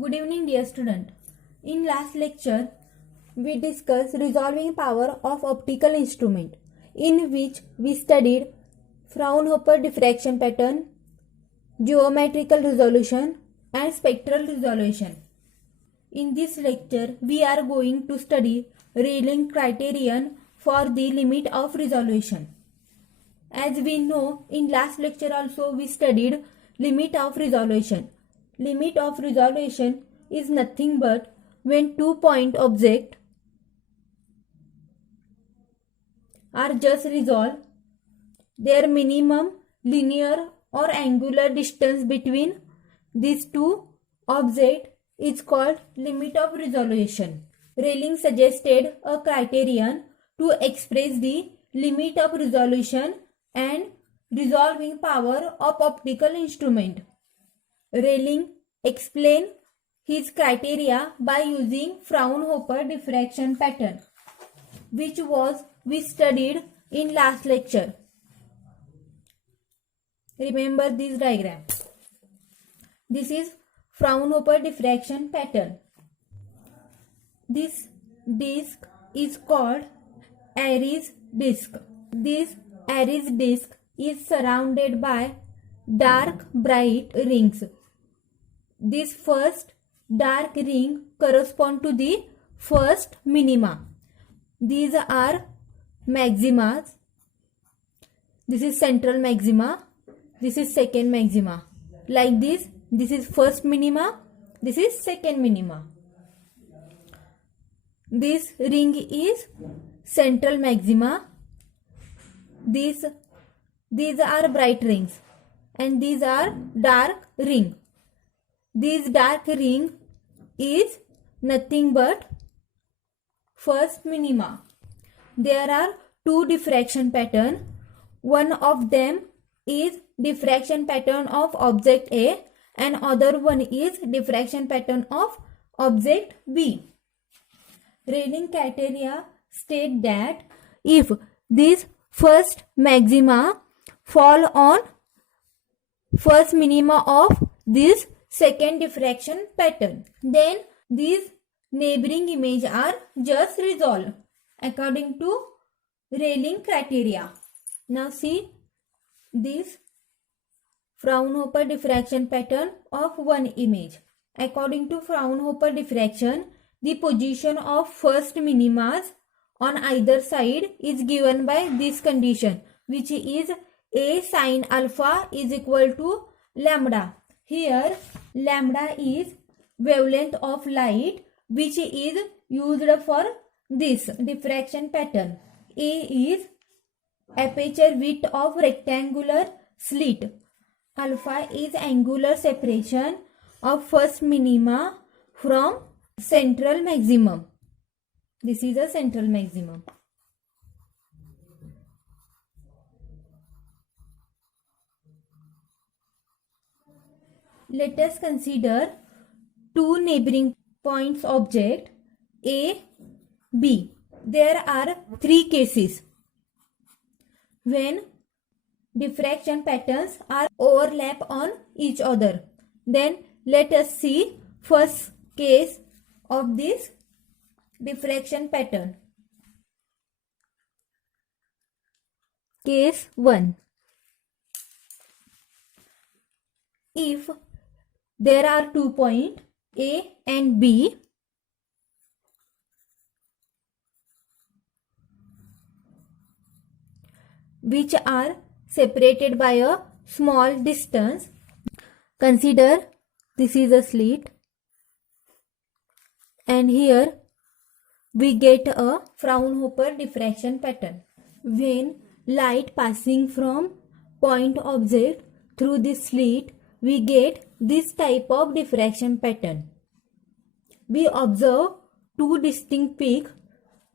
Good evening, dear student. In last lecture, we discussed resolving power of optical instrument, in which we studied Fraunhofer diffraction pattern, geometrical resolution, and spectral resolution. In this lecture, we are going to study Rayleigh criterion for the limit of resolution. As we know, in last lecture also we studied limit of resolution. Limit of resolution is nothing but when 2-point objects are just resolved, their minimum linear or angular distance between these two objects is called limit of resolution. Rayleigh suggested a criterion to express the limit of resolution and resolving power of optical instrument. Rayleigh explained his criteria by using Fraunhofer diffraction pattern, which was we studied in last lecture. Remember this diagram. This is Fraunhofer diffraction pattern. This disc is called Airy's disc. This Airy's disc is surrounded by dark bright rings. This first dark ring corresponds to the first minima. These are maximas. This is central maxima. This is second maxima. Like this is first minima. This is second minima. This ring is central maxima. These are bright rings and these are dark ring. This dark ring is nothing but first minima. There are two diffraction patterns. One of them is diffraction pattern of object A and other one is diffraction pattern of object B. Rayleigh criteria state that if this first maxima fall on first minima of this second diffraction pattern, then these neighboring images are just resolved according to Rayleigh criteria. Now see this Fraunhofer diffraction pattern of one image. According to Fraunhofer diffraction, the position of first minimas on either side is given by this condition, which is A sin alpha is equal to lambda. Here lambda is wavelength of light which is used for this diffraction pattern. A is aperture width of rectangular slit. Alpha is angular separation of first minima from central maximum. This is a central maximum. Let us consider two neighboring points object A, B. There are three cases when diffraction patterns are overlap on each other. Then let us see first case of this diffraction pattern. Case 1. If there are 2 points A and B, which are separated by a small distance. Consider this is a slit and here we get a Fraunhofer diffraction pattern. When light passing from point object through this slit, we get this type of diffraction pattern. We observe two distinct peaks,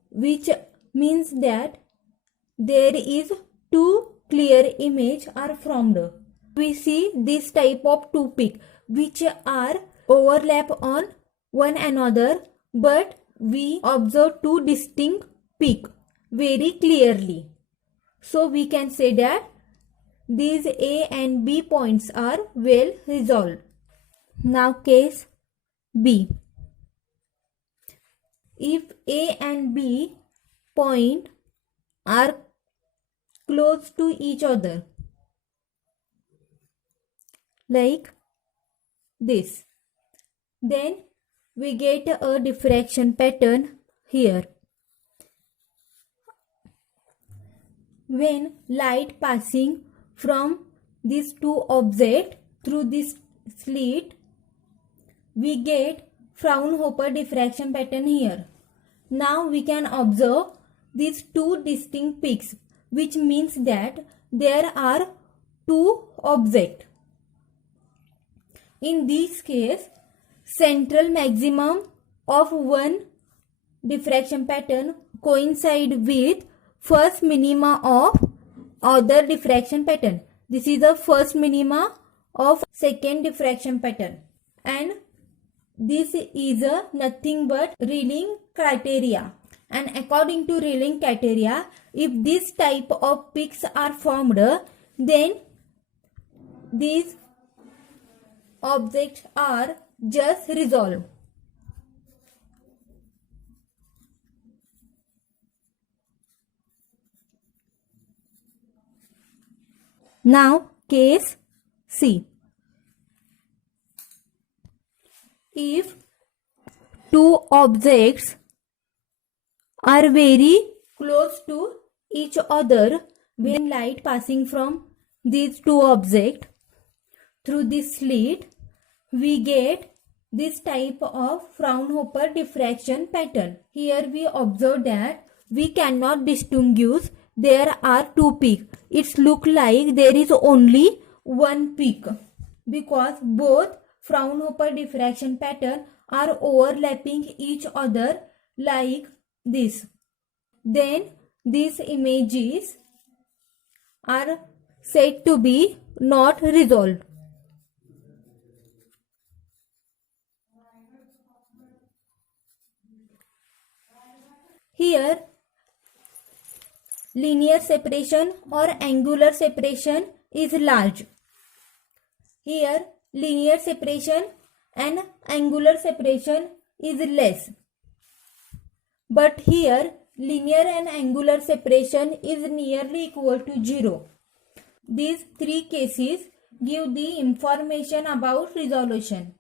which means that there is two clear images are formed. We see this type of two peaks which are overlap on one another, but we observe two distinct peaks very clearly. So we can say that these A and B points are well resolved. Now case B. If A and B point are close to each other, like this, then we get a diffraction pattern here. When light passing from these two objects through this slit, we get Fraunhofer diffraction pattern here. Now we can observe these two distinct peaks, which means that there are two objects. In this case, central maximum of one diffraction pattern coincide with first minima of other diffraction pattern. This is the first minima of second diffraction pattern, and this is nothing but Rilling criteria. And according to Rilling criteria, if this type of peaks are formed, then these objects are just resolved. Now case C. If two objects are very close to each other, when light passing from these two objects through this slit, we get this type of Fraunhofer diffraction pattern. Here we observe that we cannot distinguish there are two peaks. It looks like there is only one peak because both Fraunhofer diffraction pattern are overlapping each other like this. Then these images are said to be not resolved. Here linear separation or angular separation is large. Here linear separation and angular separation is less. But here linear and angular separation is nearly equal to 0. These three cases give the information about resolution.